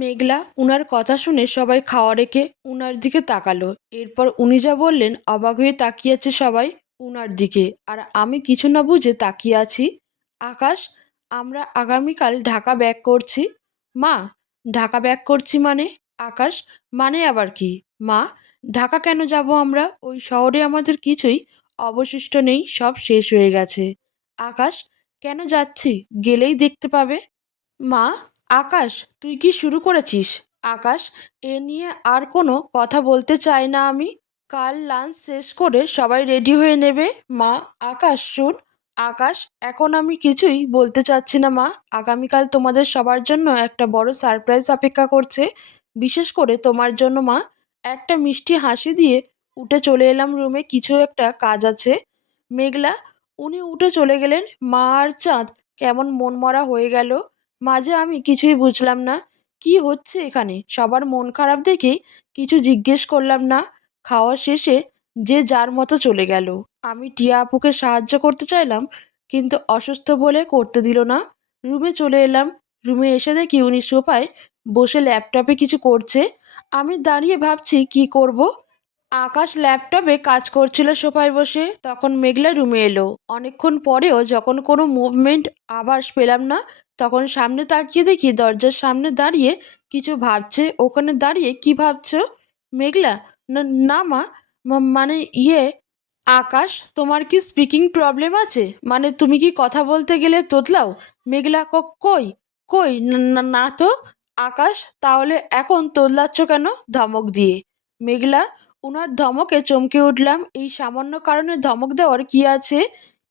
মেঘলা উনার কথা শুনে সবাই খাওয়া রেখে উনার দিকে তাকালো। এরপর উনি যা বললেন অবাক হয়ে তাকিয়ে আছে সবাই উনার দিকে। আর আমি কিছু না বুঝে তাকিয়ে আছি। আকাশ, আমরা আগামীকাল ঢাকা ব্যাক করছি। মা, ঢাকা ব্যাক করছি মানে? আকাশ, মানে আবার কি? মা, ঢাকা কেন যাব আমরা? ওই শহরে আমাদের কিছুই অবশিষ্ট নেই, সব শেষ হয়ে গেছে। আকাশ, কেন যাচ্ছি? গেলেই দেখতে পাবে। মা, আকাশ, তুই কি শুরু করেছিস? আকাশ, এ নিয়ে আর কোনো কথা বলতে চাই না আমি। কাল লাঞ্চ শেষ করে সবাই রেডি হয়ে নেবে। মা, আকাশ শুন। আকাশ, এখন আমি কিছুই বলতে চাচ্ছি না মা। আগামীকাল তোমাদের সবার জন্য একটা বড় সারপ্রাইজ অপেক্ষা করছে, বিশেষ করে তোমার জন্য মা। একটা মিষ্টি হাসি দিয়ে উঠে চলে এলাম রুমে, কিছু একটা কাজ আছে। মেঘলা, উনি উঠে চলে গেলেন। মা আর চাঁদ কেমন মনমরা হয়ে গেল। মাঝে আমি কিছুই বুঝলাম না কি হচ্ছে এখানে। সবার মন খারাপ দেখে কিছু জিজ্ঞেস করলাম না। খাওয়া শেষে যে যার মতো চলে গেল। আমি টিয়া আপুকে সাহায্য করতে চাইলাম, কিন্তু অসুস্থ বলে করতে দিল না। রুমে চলে এলাম। রুমে এসে দেখি উনি সোফায় বসে ল্যাপটপে কিছু করছে। আমি দাঁড়িয়ে ভাবছি কি করব। আকাশ ল্যাপটপে কাজ করছিল সোফায় বসে, তখন মেঘলা রুমে এলো। অনেকক্ষণ পরেও যখন কোনো মুভমেন্ট আভাস পেলাম না, তখন সামনে তাকিয়ে দেখি দরজার সামনে দাঁড়িয়ে কিছু ভাবছে। ওখানে দাঁড়িয়ে কি ভাবছো? মেঘলা, না না মা, মানে ইয়ে। আকাশ, তোমার কি স্পিকিং প্রবলেম আছে? মানে তুমি কি কথা বলতে গেলে তোতলাও? মেঘলা, কই কই না না না তো। আকাশ, তাহলে এখন তোতলাচ্ছ কেন ধমক দিয়ে? মেঘলা, উনার ধমকে চমকে উঠলাম। এই সামান্য কারণে ধমক দেওয়ার কি আছে?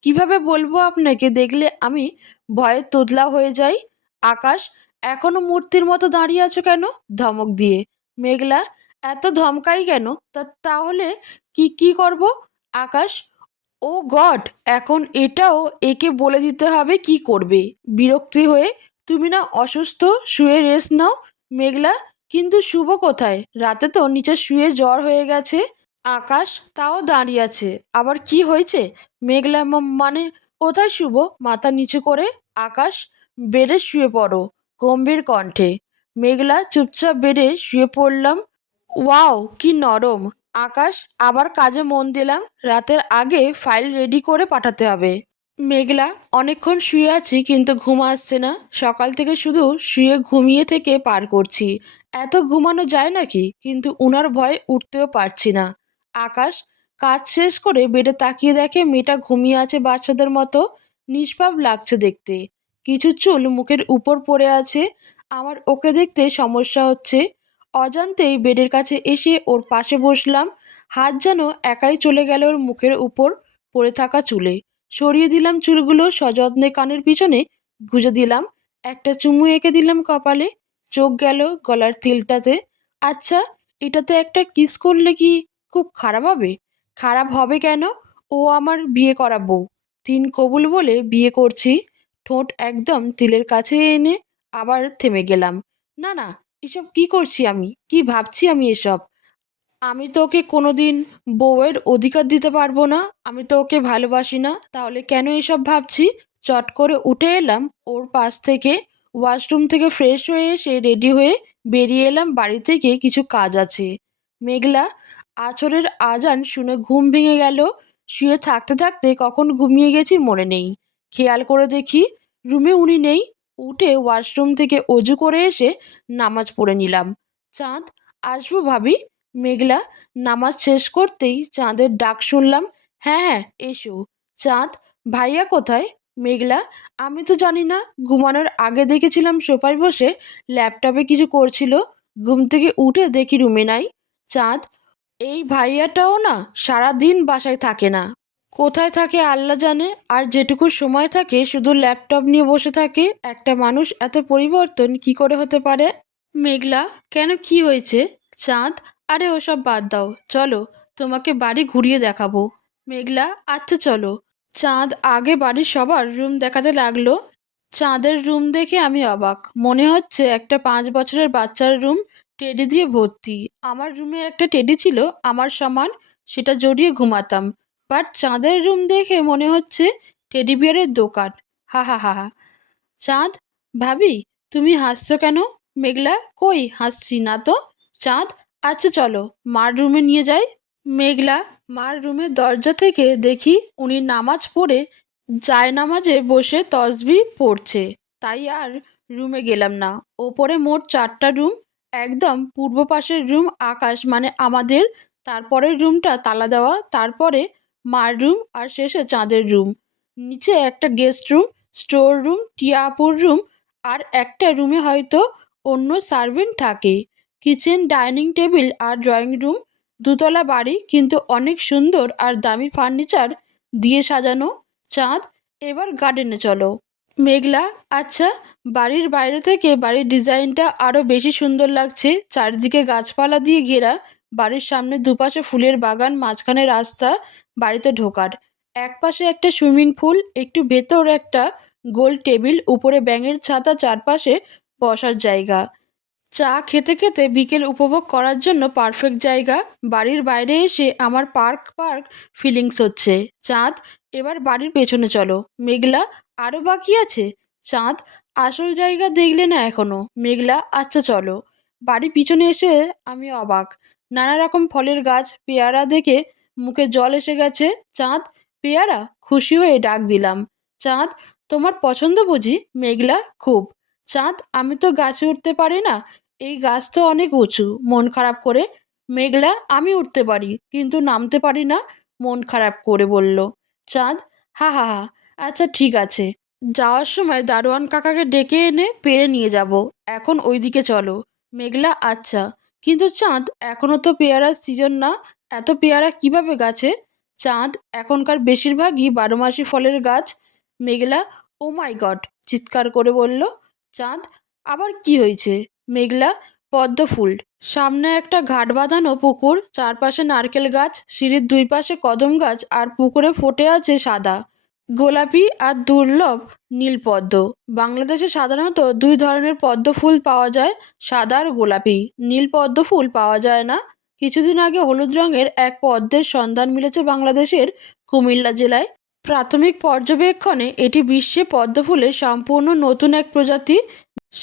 কিভাবে বলবো আপনাকে, দেখলে আমি ভয়ে তোতলা হয়ে যাই। আকাশ, এখনো মূর্তির মতো দাঁড়িয়ে আছো কেন ধমক দিয়ে? মেঘলা, এত ধমকাই কেন? তাহলে কি কি করব? আকাশ, ও গড, এখন এটাও একে বলে দিতে হবে কি করবে? বিরক্তি হয়ে, তুমি না অসুস্থ, শুয়ে রেস্ট নাও। মেঘলা, কিন্তু শুভ কোথায়? রাতে তো নিচে শুয়ে জ্বর হয়ে গেছে। আকাশ, তাও দাঁড়িয়ে আছে, আবার কি হয়েছে? মেঘলা, মানে কোথায় শুভ? মাথা নিচু করে। আকাশ, বেডে শুয়ে পড়ো গম্ভীর কণ্ঠে। মেঘলা চুপচাপ বেডে শুয়ে পড়লাম। ওয়াও, কি নরম। আকাশ, আবার কাজে মন দিলাম। রাতের আগে ফাইল রেডি করে পাঠাতে হবে। মেঘলা, অনেকক্ষণ শুয়ে আছি কিন্তু ঘুম আসছে না। সকাল থেকে শুধু শুয়ে ঘুমিয়ে থেকে পার করছি। এত ঘুমানো যায় নাকি? কিন্তু উনার ভয়ে উঠতেও পারছি না। আকাশ, কাজ শেষ করে বেডে তাকিয়ে দেখে মেয়েটা ঘুমিয়ে আছে বাচ্চাদের মতো। নিষ্পাপ লাগছে দেখতে। কিছু চুল মুখের উপর পড়ে আছে। আমার ওকে দেখতে সমস্যা হচ্ছে। অজান্তেই বেডের কাছে এসে ওর পাশে বসলাম। হাত যেন একাই চলে গেল ওর মুখের উপর পড়ে থাকা চুলে। সরিয়ে দিলাম চুলগুলো, সযত্নে কানের পিছনে গুঁজে দিলাম। একটা চুমু এঁকে দিলাম কপালে। চোখ গেল গলার তিলটাতে। আচ্ছা, এটাতে একটা কিস করলে কি খুব খারাপ হবে? খারাপ হবে কেন? ও আমার বিয়ে করা বউ। তিন কবুল বলে বিয়ে করছি। ঠোঁট একদম তিলের কাছে এনে আবার থেমে গেলাম। না না, এসব কি করছি আমি? কি ভাবছি আমি এসব? আমি তো ওকে কোনোদিন বউয়ের অধিকার দিতে পারবো না। আমি তো ওকে ভালোবাসি না, তাহলে কেন এসব ভাবছি? চট করে উঠে এলাম ওর পাশ থেকে। ওয়াশরুম থেকে ফ্রেশ হয়ে এসে রেডি হয়ে বেরিয়ে এলাম বাড়ি থেকে, কিছু কাজ আছে। মেঘলা, আছরের আজান শুনে ঘুম ভেঙে গেল। শুয়ে থাকতে থাকতে কখন ঘুমিয়ে গেছি মনে নেই। খেয়াল করে দেখি রুমে উনি নেই। উঠে ওয়াশরুম থেকে অজু করে এসে নামাজ পড়ে নিলাম। চাঁদ, আসবো ভাবি? মেঘলা, নামাজ শেষ করতেই চাঁদের ডাক শুনলাম। হ্যাঁ হ্যাঁ, এসো। চাঁদ, ভাইয়া কোথায়? মেঘলা, আমি তো জানি না। ঘুমানোর আগে দেখেছিলাম সোফায় বসে ল্যাপটপে কিছু করছিল। ঘুম থেকে উঠে দেখি রুমে নাই। চাঁদ, এই ভাইয়াটাও না সারা দিন বাসায় থাকে না। কোথায় থাকে আল্লাহ জানে। আর যেটুকু সময় থাকে শুধু ল্যাপটপ নিয়ে বসে থাকে। একটা মানুষ এত পরিবর্তন কি করে হতে পারে? মেঘলা, কেন, কি হয়েছে? চাঁদ, আরে ওসব বাদ দাও, চলো তোমাকে বাড়ি ঘুরিয়ে দেখাবো। মেঘলা, আচ্ছা চলো। চাঁদ আগে বাড়ির সবার রুম দেখাতে লাগলো। চাঁদের রুম দেখে আমি অবাক। মনে হচ্ছে একটা 5 বছরের বাচ্চার রুম, টেডি দিয়ে ভর্তি। আমার রুমে একটা টেডি ছিল আমার সমান, সেটা জড়িয়ে ঘুমাতাম। বাট চাঁদের রুম দেখে মনে হচ্ছে টেডি বিয়ারের দোকান। হা হা হা হা। চাঁদ, ভাবি, তুমি হাসছো কেন? মেঘলা, কই হাসছি না তো। চাঁদ, আচ্ছা চলো মার রুমে নিয়ে যাই। মেঘলা মার রুমের দরজা থেকে দেখি উনি নামাজ পড়ে জায়নামাজে বসে তসবিহ পড়ছে। তাই আর রুমে গেলাম না। ওপরে মোট 4টা রুম। একদম পূর্ব পাশের রুম আকাশ মানে আমাদের, তারপরের রুমটা তালা দেওয়া, তারপরে মার রুম, আর শেষে চাঁদের রুম। নিচে একটা গেস্ট রুম, স্টোর রুম, টিয়া আপুর রুম, আর একটা রুমে হয়তো অন্য সার্ভেন্ট থাকে। কিচেন, ডাইনিং টেবিল আর ড্রয়িং রুম। দুতলা বাড়ি, কিন্তু অনেক সুন্দর আর দামি ফার্নিচার দিয়ে সাজানো। চাঁদ, এবার গার্ডেনে চলো। মেঘলা, আচ্ছা। বাড়ির বাইরে থেকে বাড়ির ডিজাইনটা আরও বেশি সুন্দর লাগছে। চারিদিকে গাছপালা দিয়ে ঘেরা। বাড়ির সামনে দুপাশে ফুলের বাগান, মাঝখানে রাস্তা বাড়িতে ঢোকার। একপাশে একটা সুইমিং পুল, একটু ভেতর একটা গোল টেবিল, উপরে ব্যাঙের ছাতা, চারপাশে বসার জায়গা। চা খেতে খেতে বিকেল উপভোগ করার জন্য পারফেক্ট জায়গা। বাড়ির বাইরে এসে আমার পার্ক পার্ক ফিলিংস হচ্ছে। চাঁদ, এবার বাড়ির পেছনে চলো। মেঘলা, আরও বাকি আছে। চাঁদ, আসল জায়গা দেখলে না এখনো। মেঘলা, আচ্ছা চলো। বাড়ির পিছনে এসে আমি অবাক। নানা রকম ফলের গাছ, পেয়ারা দেখে মুখে জল এসে গেছে। চাঁদ, পেয়ারা? খুশি হয়ে ডাক দিলাম। চাঁদ, তোমার পছন্দ বুঝি? মেঘলা, খুব। চাঁদ, আমি তো গাছে উঠতে পারি না, এই গাছ তো অনেক উঁচু। মন খারাপ করে। মেঘলা, আমি উঠতে পারি কিন্তু নামতে পারি না, মন খারাপ করে বলল। চাঁদ, হা হা হা, আচ্ছা ঠিক আছে। যাওয়ার সময় দারোয়ান কাকাকে ডেকে এনে পেড়ে নিয়ে যাব। এখন ওইদিকে চলো। মেঘলা, আচ্ছা। কিন্তু চাঁদ, এখনও তো পেয়ারার সিজন না, এত পেয়ারা কিভাবে গাছে? চাঁদ, এখনকার বেশিরভাগই 12 মাসি ফলের গাছ। মেঘলা, ও মাই গড, চিৎকার করে বলল। চাঁদ, আবার কি হয়েছে? মেঘলা, পদ্ম ফুল। সামনে একটা ঘাট বাঁধানো পুকুর, চারপাশে নারকেল গাছ, সিঁড়ির 2 পাশে কদম গাছ, আর পুকুরে ফুটে আছে সাদা, গোলাপি আর দুর্লভ নীলপদ্ম। বাংলাদেশে সাধারণত 2 ধরনের পদ্ম ফুল পাওয়া যায়, সাদা আর গোলাপি। নীল পদ্ম ফুল পাওয়া যায় না। কিছুদিন আগে হলুদ রঙের এক পদ্মের সন্ধান মিলেছে বাংলাদেশের কুমিল্লা জেলায়। প্রাথমিক পর্যবেক্ষণে এটি বিশ্বে পদ্ম ফুলের সম্পূর্ণ নতুন এক প্রজাতি।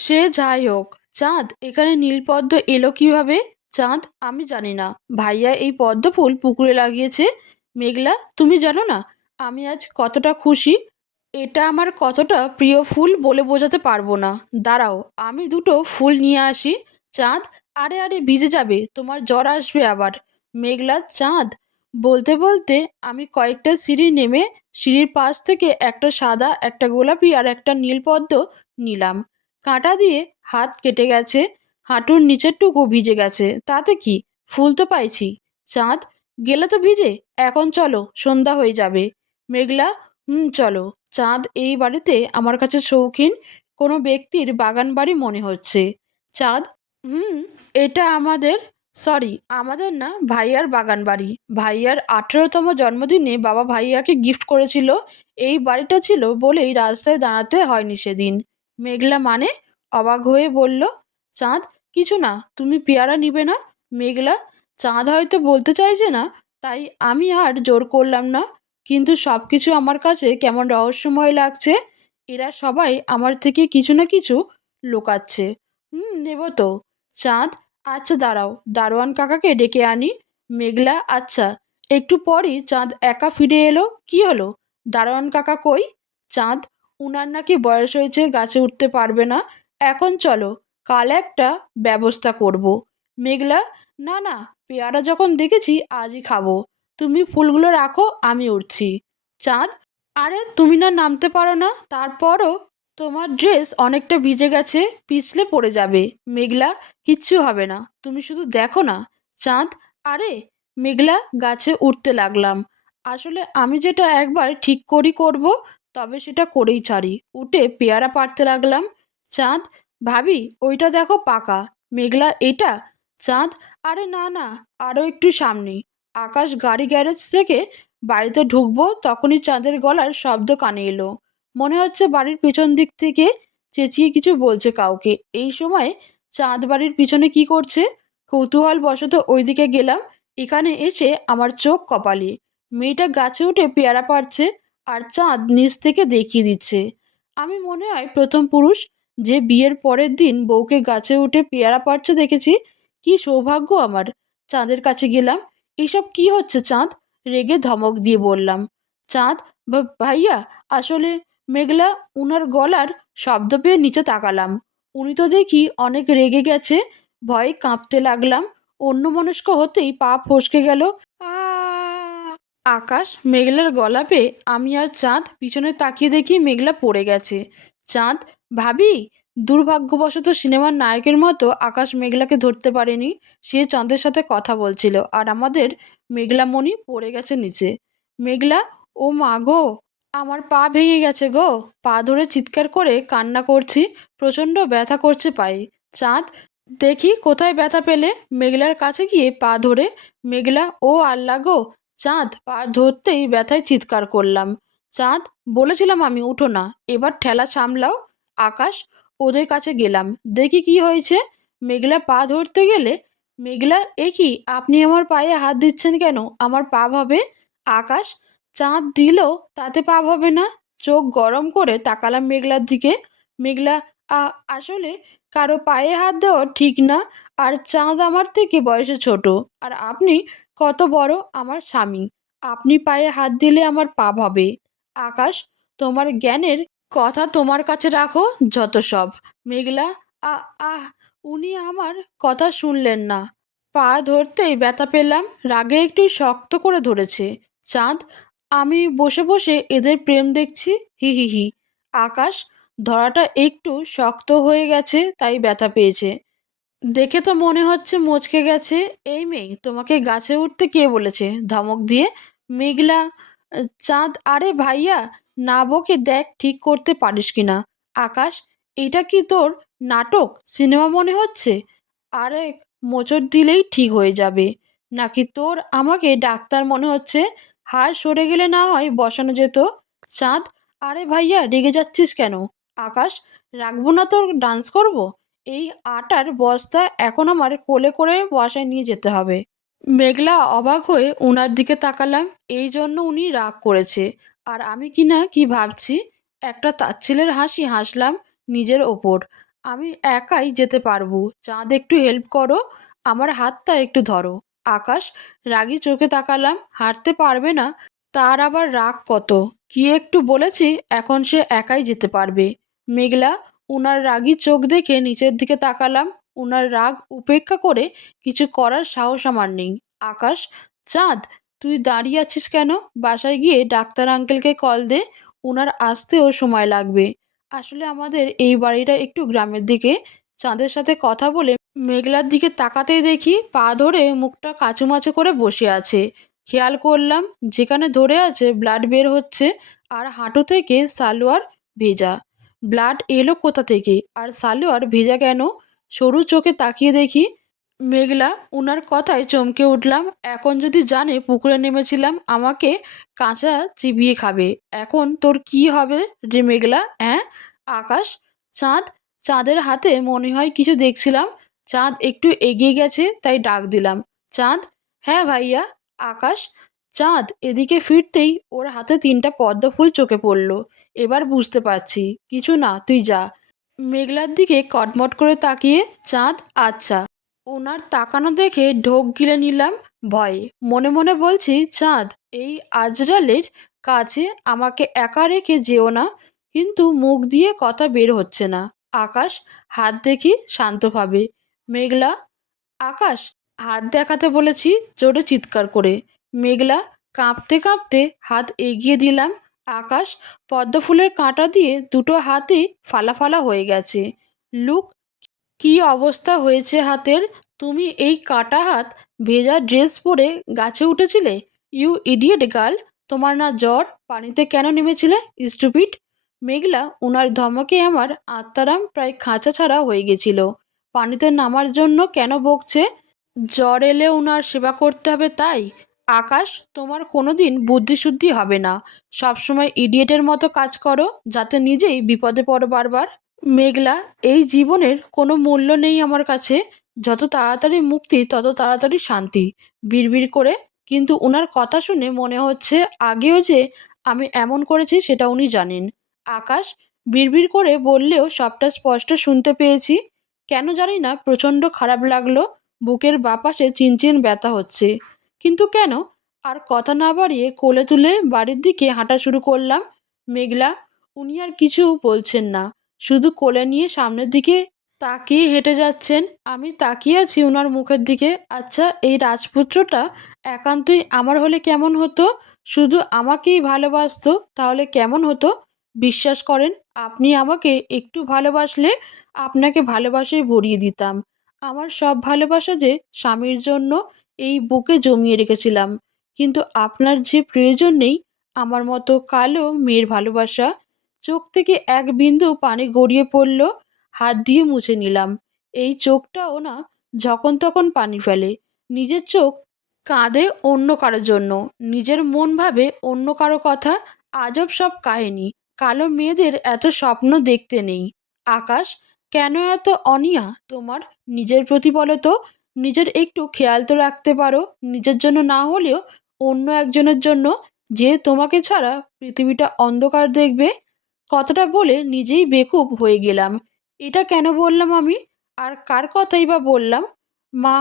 সে যাই হোক। চাঁদ, এখানে নীলপদ্ম এলো কিভাবে? চাঁদ, আমি জানি না, ভাইয়া এই পদ্ম ফুল পুকুরে লাগিয়েছে। মেঘলা, তুমি জানো না আমি আজ কতটা খুশি? এটা আমার কতটা প্রিয় ফুল বলে বোঝাতে পারবো না। দাঁড়াও, আমি দুটো ফুল নিয়ে আসি। চাঁদ, আরে আরে ভিজে যাবে, তোমার জ্বর আসবে আবার। মেঘলা, চাঁদ বলতে বলতে আমি কয়েকটা সিঁড়ি নেমে সিঁড়ির পাশ থেকে একটা সাদা, একটা গোলাপি আর একটা নীলপদ্ম নিলাম। কাঁটা দিয়ে হাত কেটে গেছে, হাঁটুর নিচেরটুকু ভিজে গেছে, তাতে কি, ফুল তো পাইছি। চাঁদ, গেলে তো ভিজে, এখন চলো, সন্ধ্যা হয়ে যাবে। মেঘলা, চলো। চাঁদ, এই বাড়িতে আমার কাছে শৌখিন কোনো ব্যক্তির বাগান বাড়ি মনে হচ্ছে। চাঁদ, হুম, এটা আমাদের, সরি আমাদের না, ভাইয়ার বাগান বাড়ি। ভাইয়ার 18তম জন্মদিনে বাবা ভাইয়াকে গিফট করেছিল। এই বাড়িটা ছিল বলেই রাস্তায় দাঁড়াতে হয়নি সেদিন। মেঘলা, মানে? অবাক হয়ে বলল। চাঁদ, কিছু না, তুমি পেয়ারা নিবে না? মেঘলা, চাঁদ হয়তো বলতে চাইছে না, তাই আমি আর জোর করলাম না। কিন্তু সব কিছু আমার কাছে কেমন রহস্যময় লাগছে। এরা সবাই আমার থেকে কিছু না কিছু লুকাচ্ছে। নেব তো। চাঁদ, আচ্ছা দাঁড়াও, দারোয়ান কাকাকে ডেকে আনি। মেঘলা, আচ্ছা। একটু পরই চাঁদ একা ফিরে এলো। কি হলো? দারোয়ান কাকা কই? চাঁদ, উনার নাকি বয়স হয়েছে, গাছে উঠতে পারবে না। এখন চলো, কাল একটা ব্যবস্থা করব। মেঘলা, না না, পেয়ারা যখন দেখেছি আজই খাবো। তুমি ফুলগুলো রাখো, আমি উঠছি। চাঁদ, আরে তুমি না নামতে পারো না? তারপরও তোমার ড্রেস অনেকটা ভিজে গেছে, পিছলে পড়ে যাবে। মেঘলা, কিচ্ছু হবে না, তুমি শুধু দেখো না। চাঁদ, আরে। মেঘলা, গাছে উঠতে লাগলাম। আসলে আমি যেটা একবার ঠিক করি করব, তবে সেটা করেই ছাড়ি। উঠে পেয়ারা পাড়তে লাগলাম। চাঁদ, ভাবি ওইটা দেখো পাকা। মেঘলা, এটা? চাঁদ, আরে না না, আরও একটু সামনে। আকাশ গাড়ি গ্যারেজ থেকে বাড়িতে ঢুকবো তখনই চাঁদের গলার শব্দ কানে এলো। মনে হচ্ছে বাড়ির পেছন দিক থেকে চেঁচিয়ে কিছু বলছে কাউকে। এই সময় চাঁদ বাড়ির পিছনে কি করছে? কৌতূহল বশত ওইদিকে গেলাম। এখানে এসে আমার চোখ কপালে। মেয়েটা গাছে উঠে পেয়ারা পাড়ছে, আর চাঁদ নিচ থেকে দেখিয়ে দিচ্ছে। আমি মনে হয় প্রথম পুরুষ, যে বিয়ের পরের দিন বউকে গাছে উঠে পেয়ারা পাড়ছে দেখেছি। কি সৌভাগ্য আমার। চাঁদের কাছে গেলাম। এসব কি হচ্ছে চাঁদ? রেগে ধমক দিয়ে বললাম। চাঁদ, ভাইয়া, আসলে মেঘলা। উনার গলার শব্দ পেয়ে নিচে তাকালাম। উনি তো দেখি অনেক রেগে গেছে। ভয়ে কাঁপতে লাগলাম। অন্যমনস্ক হতেই পা ফসকে গেল। আকাশ মেঘলার গলা পেয়ে আমি আর চাঁদ পিছনে তাকিয়ে দেখি মেঘলা পড়ে গেছে। চাঁদ, ভাবি। দুর্ভাগ্যবশত সিনেমার নায়কের মতো আকাশ মেঘলাকে ধরতে পারেনি। সে চাঁদের সাথে কথা বলছিল আর আমাদের মেঘলামণি পড়ে গেছে নিচে। মেঘলা, ও মা গো, আমার পা ভেঙে গেছে গো। পা ধরে চিৎকার করে কান্না করছি। প্রচণ্ড ব্যথা করছে পায়ে। চাঁদ, দেখি কোথায় ব্যথা পেলে। মেঘলার কাছে গিয়ে পা ধরে। মেঘলা, ও আল্লাহ গো। চাঁদ, পা ধরতেই ব্যথায় চিৎকার করলাম। চাঁদ, বলেছিলাম আমি, উঠো না, এবার ঠেলা সামলাও। আকাশ, ওদের কাছে গেলাম, দেখি কি হয়েছে। মেঘলা পা ধরতে গেলে। মেঘলা, এ কি, আপনি আমার পায়ে হাত দিচ্ছেন কেন? আমার পা হবে। আকাশ, চাঁদ দিল, তাতে পা হবে না? চোখ গরম করে তাকালাম মেঘলার দিকে। মেঘলা, আসলে কারো পায়ে হাত দেওয়া ঠিক না। আর চাঁদ আমার থেকে বয়সে ছোট। আর আপনি কত বড়, আমার স্বামী। আপনি পায়ে হাত দিলে আমার পাপ হবে। আকাশ, তোমার জ্ঞানের কথা তোমার কাছে রাখো, যত সব। মেঘলা, আ আহ উনি আমার কথা শুনলেন না। পা ধরতেই ব্যথা পেলাম। রাগে একটু শক্ত করে ধরেছে। চাঁদ, আমি বসে বসে এদের প্রেম দেখছি, হি হি হি। আকাশ, ধরাটা একটু শক্ত হয়ে গেছে তাই ব্যথা পেয়েছে। দেখে তো মনে হচ্ছে মচকে গেছে। এই মেয়ে, তোমাকে গাছে উঠতে কে বলেছে? ধমক দিয়ে। মেঘলা, চাঁদ, আরে ভাইয়া, না বকে দেখ ঠিক করতে পারিস কিনা। আকাশ, এটা কি তোর নাটক সিনেমা মনে হচ্ছে? আরেক মোচড় দিলেই ঠিক হয়ে যাবে। নাকি তোর আমাকে ডাক্তার মনে হচ্ছে? হাড় সরে গেলে না হয় বসানো যেত। চাঁদ, আরে ভাইয়া, রেগে যাচ্ছিস কেন? আকাশ, রাখবো না তোর ডান্স করব? এই আটার বস্তা এখন আমার কোলে করে বাসায় নিয়ে যেতে হবে। মেঘলা অবাক হয়ে উনার দিকে তাকালাম। এই জন্য উনি রাগ করেছে। আর আমি কিনা কি ভাবছি। একটা তাচ্ছিলের হাসি হাসলাম নিজের ওপর। আমি একাই যেতে পারবো। চাঁদ, একটু হেল্প করো, আমার হাতটা একটু ধরো। আকাশ, রাগী চোখে তাকালাম। হাঁটতে পারবে না? তার আবার রাগ কত। কি একটু বলেছি, এখন সে একাই যেতে পারবে। মেঘলা, উনার রাগী চোখ দেখে নিচের দিকে তাকালাম। উনার রাগ উপেক্ষা করে কিছু করার সাহস আমার নেই। আকাশ, চাঁদ, তুই দাঁড়িয়ে আছিস কেন? বাসায় গিয়ে ডাক্তার আঙ্কেলকে কল দে। উনার আসতেও সময় লাগবে। আসলে আমাদের এই বাড়িটা একটু গ্রামের দিকে। চাঁদের সাথে কথা বলে মেঘলার দিকে তাকাতেই দেখি পা ধরে মুখটা কাচুমাচু করে বসে আছে। খেয়াল করলাম যেখানে ধরে আছে ব্লাড বের হচ্ছে। আর হাঁটু থেকে সালোয়ার ভেজা। ব্লাড এলো কোথা থেকে? আর সালোয়ার ভেজা কেন? সরু চোখে তাকিয়ে দেখি মেঘলা। উনার কথায় চমকে উঠলাম। এখন যদি জানে পুকুরে নেমেছিলাম, আমাকে কাঁচা চিবিয়ে খাবে। এখন তোর কি হবে রে মেঘলা, হ্যাঁ? আকাশ, চাঁদ, চাঁদের হাতে মনে হয় কিছু দেখছিলাম। চাঁদ একটু এগিয়ে গেছে তাই ডাক দিলাম। চাঁদ, হ্যাঁ ভাইয়া। আকাশ, চাঁদ এদিকে ফিরতেই ওর হাতে 3টা পদ্ম ফুল চোখে পড়ল। এবার বুঝতে পারছি কিছু না, তুই যা। মেঘলার দিকে কটমট করে তাকিয়ে চাঁদ, আচ্ছা। ওনার তাকানো দেখে ঢোক গিলে নিলাম ভয়ে। মনে মনে বলছি, চাঁদ, এই আজরালের কাছে আমাকে একা রেখে যেও না। কিন্তু মুখ দিয়ে কথা বের হচ্ছে না। আকাশ, হাত দেখি শান্তভাবে। মেঘলা, আকাশ, হাত দেখাতে বলেছি জোরে চিৎকার করে। মেঘলা কাঁপতে কাঁপতে হাত এগিয়ে দিলাম। আকাশ পদ্মফুলের কাঁটা দিয়ে দুটো হাতই ফালা ফালা হয়ে গেছে। লুক, কি অবস্থা হয়েছে হাতের? তুমি এই কাটা হাত ভেজা ড্রেস পরে গাছে উঠেছিলে? You idiot girl! তোমার না জ্বর? পানিতে কেন নেমেছিলে, স্টুপিড? মেঘলা, উনার ধমকে আমার আত্মারাম প্রায় খাঁচা ছাড়া হয়ে গেছিল। পানিতে নামার জন্য কেন বকছে? জ্বর এলে উনার সেবা করতে হবে তাই? আকাশ, তোমার কোনোদিন বুদ্ধিশুদ্ধি হবে না। সবসময় ইডিয়েটের মতো কাজ করো, যাতে নিজেই বিপদে পড়ো বারবার। মেঘলা, এই জীবনের কোনো মূল্য নেই আমার কাছে। যত তাড়াতাড়ি মুক্তি তত তাড়াতাড়ি শান্তি। বিড়বিড় করে। কিন্তু উনার কথা শুনে মনে হচ্ছে আগেও যে আমি এমন করেছি সেটা উনি জানেন। আকাশ, বিড়বিড় করে বললেও সবটা স্পষ্ট শুনতে পেয়েছি। কেন জানি না প্রচণ্ড খারাপ লাগলো। বুকের বাপাশে চিনচিন ব্যথা হচ্ছে। কিন্তু কেন? আর কথা না বাড়িয়ে কোলে তুলে বাড়ির দিকে হাঁটা শুরু করলাম। মেঘলা, উনি আর কিছু বলছেন না, শুধু কোলে নিয়ে সামনের দিকে তাকিয়ে হেঁটে যাচ্ছেন। আমি তাকিয়ে আছি ওনার মুখের দিকে। আচ্ছা, এই রাজপুত্রটা একান্তই আমার হলে কেমন হতো? শুধু আমাকেই ভালোবাসতো তাহলে কেমন হতো? বিশ্বাস করেন, আপনি আমাকে একটু ভালোবাসলে আপনাকে ভালোবাসায় ভরিয়ে দিতাম। আমার সব ভালোবাসা যে স্বামীর জন্য এই বুকে জমিয়ে রেখেছিলাম। কিন্তু আপনার যে প্রয়োজন নেই আমার মতো কালো মেয়ের ভালোবাসা। চোখ থেকে এক বিন্দু পানি গড়িয়ে পড়ল। হাত দিয়ে মুছে নিলাম। এই চোখটাও না যখন তখন পানি ফেলে। নিজের চোখ কাঁদে অন্য কারোর জন্য, নিজের মন ভাবে অন্য কারো কথা। আজব সব কাহিনী। কালো মেয়েদের এত স্বপ্ন দেখতে নেই। আকাশ, কেন এত অনীহা তোমার নিজের প্রতি বলো তো? নিজের একটু খেয়াল তো রাখতে পারো, নিজের জন্য না হলেও অন্য একজনের জন্য, যে তোমাকে ছাড়া পৃথিবীটা অন্ধকার দেখবে। কথাটা বলে নিজেই বেকুব হয়ে গেলাম। এটা কেন বললাম আমি? আর কার কথাই বা বললাম? মা,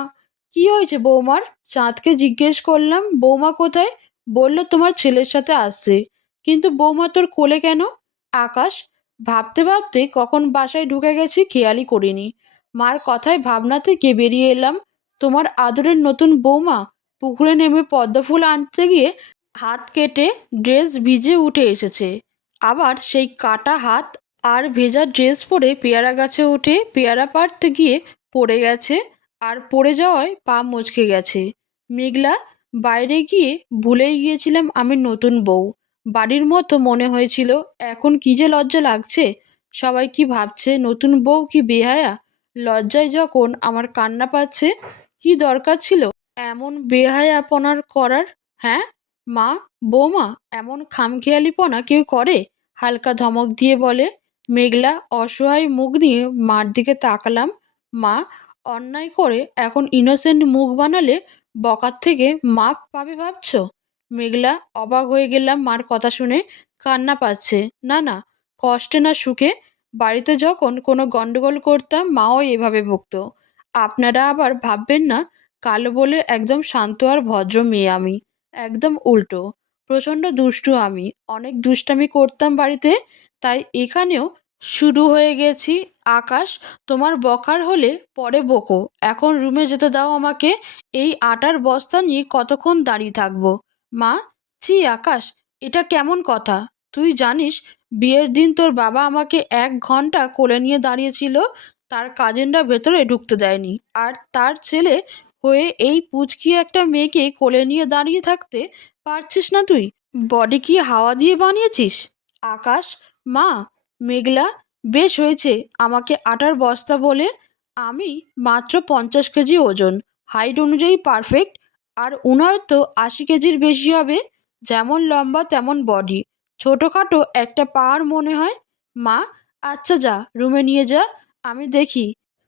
কি হয়েছে বৌমার? চাঁদকে জিজ্ঞেস করলাম, বৌমা কোথায়? বলল তোমার ছেলের সাথে আসছে। কিন্তু বৌমা তোর কোলে কেন? আকাশ, ভাবতে ভাবতে কখন বাসায় ঢুকে গেছি খেয়ালই করিনি। মার কথায় ভাবনা থেকে বেরিয়ে এলাম। তোমার আদরের নতুন বৌমা পুকুরে নেমে পদ্মফুল আনতে গিয়ে হাত কেটে ড্রেস ভিজে উঠে এসেছে। আবার সেই কাটা হাত আর ভেজা ড্রেস পরে পেয়ারা গাছে উঠে পেয়ারা পাড়তে গিয়ে পড়ে গেছে। আর পড়ে যাওয়ায় পা মচকে গেছে। মেঘলা, বাইরে গিয়ে ভুলেই গিয়েছিলাম আমি নতুন বউ। বাড়ির মতো মনে হয়েছিল। এখন কি যে লজ্জা লাগছে। সবাই কি ভাবছে নতুন বউ কি বেহায়া? লজ্জায় যখন আমার কান্না পাচ্ছে। কি দরকার ছিল এমন বেহায়াপনার করার? হ্যাঁ মা, বৌমা, এমন খামখেয়ালিপনা কেউ করে? হালকা ধমক দিয়ে বলে। মেঘলা অসহায় মুখ নিয়ে মার দিকে তাকালাম। মা, অন্যায় করে এখন ইনোসেন্ট মুখ বানালে বকার থেকে মাপ পাবে ভাবছো? মেঘলা, অবাক হয়ে গেলাম মার কথা শুনে। কান্না পাচ্ছে? না না, কষ্টে না সুখে। বাড়িতে যখন কোনো গন্ডগোল করতাম মাও এভাবে বকতো। আপনারা আবার ভাববেন না কালো বলে একদম শান্ত আর ভদ্র মেয়ে আমি। একদম উল্টো। প্রচণ্ড দুষ্টু আমি। অনেক দুষ্টামি করতাম বাড়িতে। তাই এখানেও শুরু হয়ে গেছি। আকাশ, তোমার বকার হলে পরে বকো। এখন রুমে যেতে দাও আমাকে। এই আটার বস্তা নিয়ে কতক্ষণ দাঁড়িয়ে থাকবো? মা, ছি আকাশ, এটা কেমন কথা? তুই জানিস বিয়ের দিন তোর বাবা আমাকে 1 ঘন্টা কোলে নিয়ে দাঁড়িয়েছিল। তার কাজিনরা ভেতরে ঢুকতে দেয়নি। আর তার ছেলে হয়ে এই পুচকি একটা মেয়েকে কোলে নিয়ে দাঁড়িয়ে থাকতে পারছিস না তুই? বডি কি হাওয়া দিয়ে বানিয়েছিস? আকাশ, মা, মেঘলা, বেশ হয়েছে আমাকে আটার বস্তা বলে। আমি মাত্র 50 কেজি ওজন, হাইট অনুযায়ী পারফেক্ট। আর উনার তো 80 কেজির বেশি হবে। যেমন লম্বা তেমন বডি, ছোটোখাটো একটা পাহাড় মনে হয়। মা, আচ্ছা যা রুমে নিয়ে যা, আমি দেখি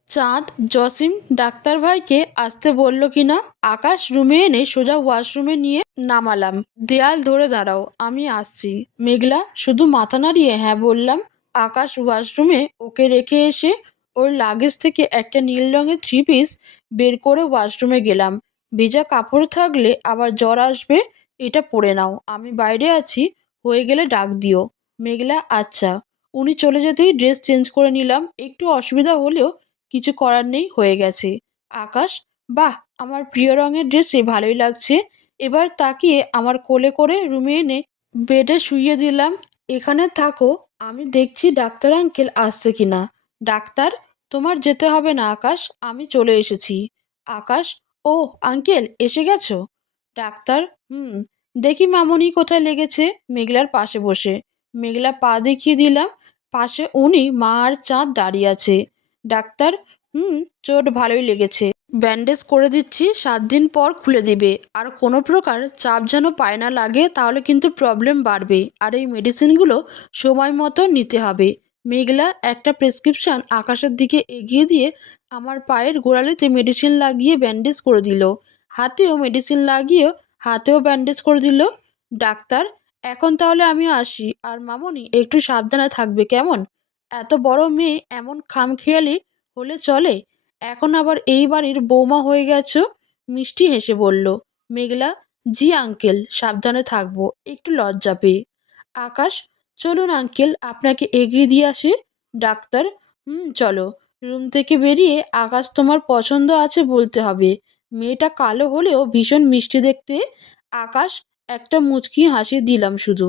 চাঁদ জসিম ডাক্তার ভাইকে আসতে বলল কিনা। আকাশ রুমে এনে সোজা ওয়াশরুমে নিয়ে নামালাম। দেয়াল ধরে দাঁড়াও, আমি আসছি। মেঘলা শুধু মাথা নাড়িয়ে হ্যাঁ বললাম। আকাশ ওয়াশরুমে ওকে রেখে এসে ওর লাগেজ থেকে একটা নীল রঙের 3 পিস বের করে ওয়াশরুমে গেলাম। ভেজা কাপড় থাকলে আবার জ্বর আসবে, এটা পরে নাও, আমি বাইরে আছি, হয়ে গেলে ডাক দিও। মেঘলা, আচ্ছা। উনি চলে যেতেই ড্রেস চেঞ্জ করে নিলাম। একটু অসুবিধা হলেও কিছু করার নেই, হয়ে গেছে। আকাশ, বাহ, আমার প্রিয় রঙের ড্রেসে ভালোই লাগছে। এবার তাকিয়ে আমার কোলে করে রুমে এনে বেডে শুইয়ে দিলাম। এখানে থাকো, আমি দেখছি ডাক্তার আঙ্কেল আসছে কিনা। ডাক্তার, তোমার যেতে হবে না আকাশ, আমি চলে এসেছি। আকাশ, ও আঙ্কেল এসে গেছো? ডাক্তার, হুম। দেখি মামনি কোথায় লেগেছে। মেঘলার পাশে বসে। মেঘলা পা দেখিয়ে দিলাম। পাশে উনি মা আর চাঁদ দাঁড়িয়ে আছে। ডাক্তার, হুম, চোট ভালোই লেগেছে। ব্যান্ডেজ করে দিচ্ছি, 7 দিন পর খুলে দিবে। আর কোনো প্রকার চাপ যেন পায় না লাগে, তাহলে কিন্তু প্রবলেম বাড়বে। আর এই মেডিসিনগুলো সময় মতো নিতে হবে। মেঘলা একটা প্রেসক্রিপশন আকাশের দিকে এগিয়ে দিয়ে আমার পায়ের গোড়ালিতে মেডিসিন লাগিয়ে ব্যান্ডেজ করে দিল। হাতেও মেডিসিন লাগিয়েও হাতেও ব্যান্ডেজ করে দিল। ডাক্তার, এখন তাহলে আমি আসি। আর মামনি একটু সাবধানে থাকবে কেমন? এত বড় মেয়ে এমন খামখেয়ালি হলে চলে? এখন আবার এই বাড়ির বৌমা হয়ে গেছো। মিষ্টি হেসে বলল মেঘলা। জি আঙ্কেল, সাবধানে থাকবো, একটু লজ্জা পেয়ে। আকাশ, চলুন আঙ্কেল, আপনাকে এগিয়ে দিয়ে আসি। ডাক্তার, চলো। রুম থেকে বেরিয়ে আকাশ, তোমার পছন্দ আছে বলতে হবে। মেয়েটা কালো হলেও ভীষণ মিষ্টি দেখতে। আকাশ, একটা মুচকি হাসি দিলাম শুধু।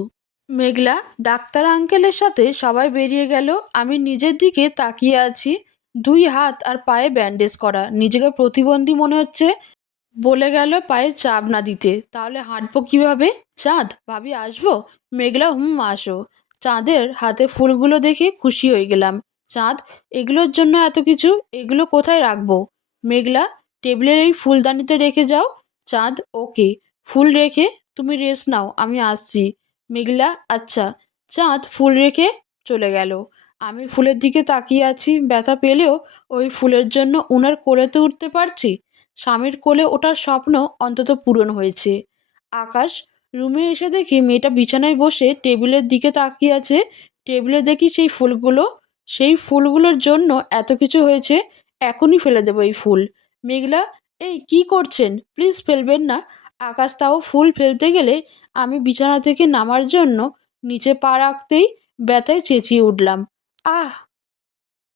মেঘলা, ডাক্তার আঙ্কেলের সাথে সবাই বেরিয়ে গেল। আমি নিজের দিকে তাকিয়ে আছি। দুই হাত আর পায়ে ব্যান্ডেজ করা, নিজেকে প্রতিবন্ধী মনে হচ্ছে। বলে গেল পায়ে চাপ না দিতে, তাহলে হাঁটবো কিভাবে? চাঁদ, ভাবি আসবো? মেঘলা, আসো। চাঁদের হাতে ফুলগুলো দেখে খুশি হয়ে গেলাম। চাঁদ, এগুলোর জন্য এত কিছু, এগুলো কোথায় রাখবো? মেঘলা, টেবিলের এই ফুলদানিতে রেখে যাও। চাঁদ, ওকে। ফুল রেখে তুমি রেস্ট নাও, আমি আসছি। মেঘলা, আচ্ছা। চাঁদ ফুল রেখে চলে গেল। আমি ফুলের দিকে তাকিয়ে আছি। ব্যথা পেলেও ওই ফুলের জন্য ওনার কোলেতে উঠতে পারছি। স্বামীর কোলে ওঠার স্বপ্ন অন্তত পূরণ হয়েছে। আকাশ, রুমে এসে দেখি মেয়েটা বিছানায় বসে টেবিলের দিকে তাকিয়ে আছে। টেবিলে দেখি সেই ফুলগুলো। সেই ফুলগুলোর জন্য এত কিছু হয়েছে। এখনই ফেলে দেবো এই ফুল। মেঘলা, এই কি করছেন? প্লিজ ফেলবেন না। আকাশ তাও ফুল ফেলতে গেলে আমি বিছানা থেকে নামার জন্য নিচে পা রাখতেই ব্যথায় চেঁচিয়ে উঠলাম, আহ!